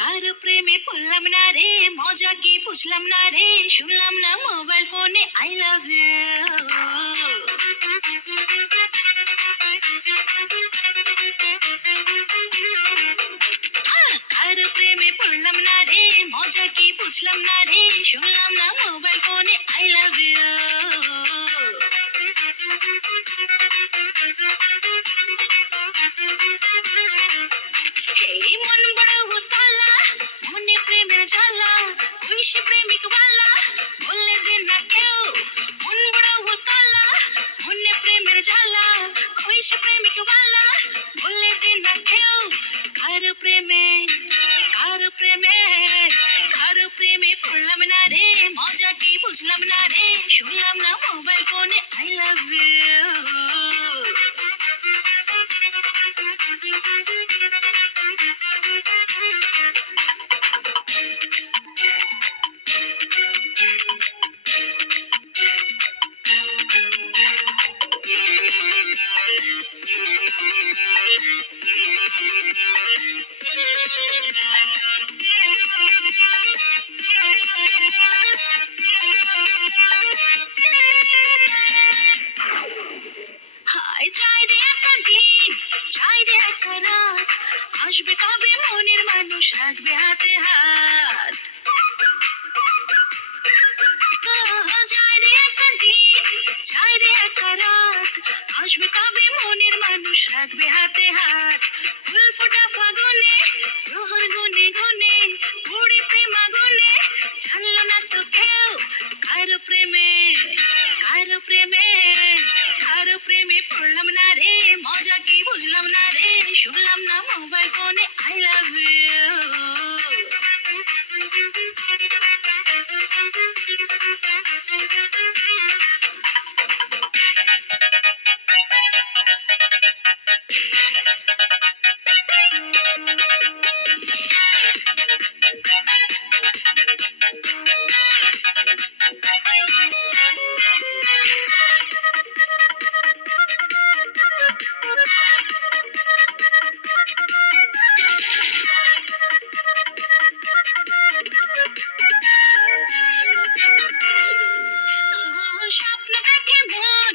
কারো প্রেমে পড়লাম না রে, মজা কি বুঝলাম না রে, শুনলাম না মোবাইল ফোনে আই লাভ ইউ। কারো প্রেমে পড়লাম না রে, মজা কি বুঝলাম না রে, শুনলাম না মোবাইল ফোনে আই লাভ ইউ। এই মন বড় উতলা, মনে প্রেমের জ্বালা, ওই সে প্রেমিক ওয়ালা, বললে দিন না কেউ। মন বড় উতলা, মনে প্রেমের জ্বালা, ওই সে প্রেমিক ওয়ালা, বললে দিন না কেউ। কারো প্রেমে, কারো প্রেমে, কারো প্রেমে পড়লাম না রে, মজা কি বুঝলাম না রে, শুনলাম না মোবাইল ফোনে আই লাভ ইউ। হায় যায় রে একটা দিন, যায় রে একটা রাত, আসবে কবে মনের মানুষ রাখবে হাতে হাত। যায় রে একটা দিন, যায় রে একটা রাত, আসবে কবে মনের মানুষ রাখবে হাতে হাত। ফুল ফোটা ফাগুনে, প্রহর গুনে গুনে, উড়ে প্রেম আগুনে, জানলো না তো কেউ। কারো প্রেমে, কারো প্রেমে, কারো প্রেমে পড়লাম না রে, মজা কি বুঝলাম না রে, শুনলাম না মোবাইল ফোনে আই লাভ ইউ। স্বপ্ন দেখে মন,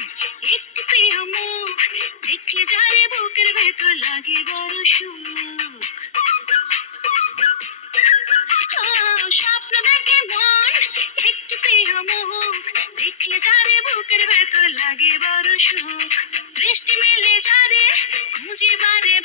একটি প্রিয় মুখ, দেখলে যারে বুকের ভেতর লাগে বড় সুখ। স্বপ্ন দেখে মন, একটি প্রিয় মুখ, দেখলে যারে বুকের ভেতর লাগে বড় সুখ। দৃষ্টি মেলে যারে, খুঁজে বারে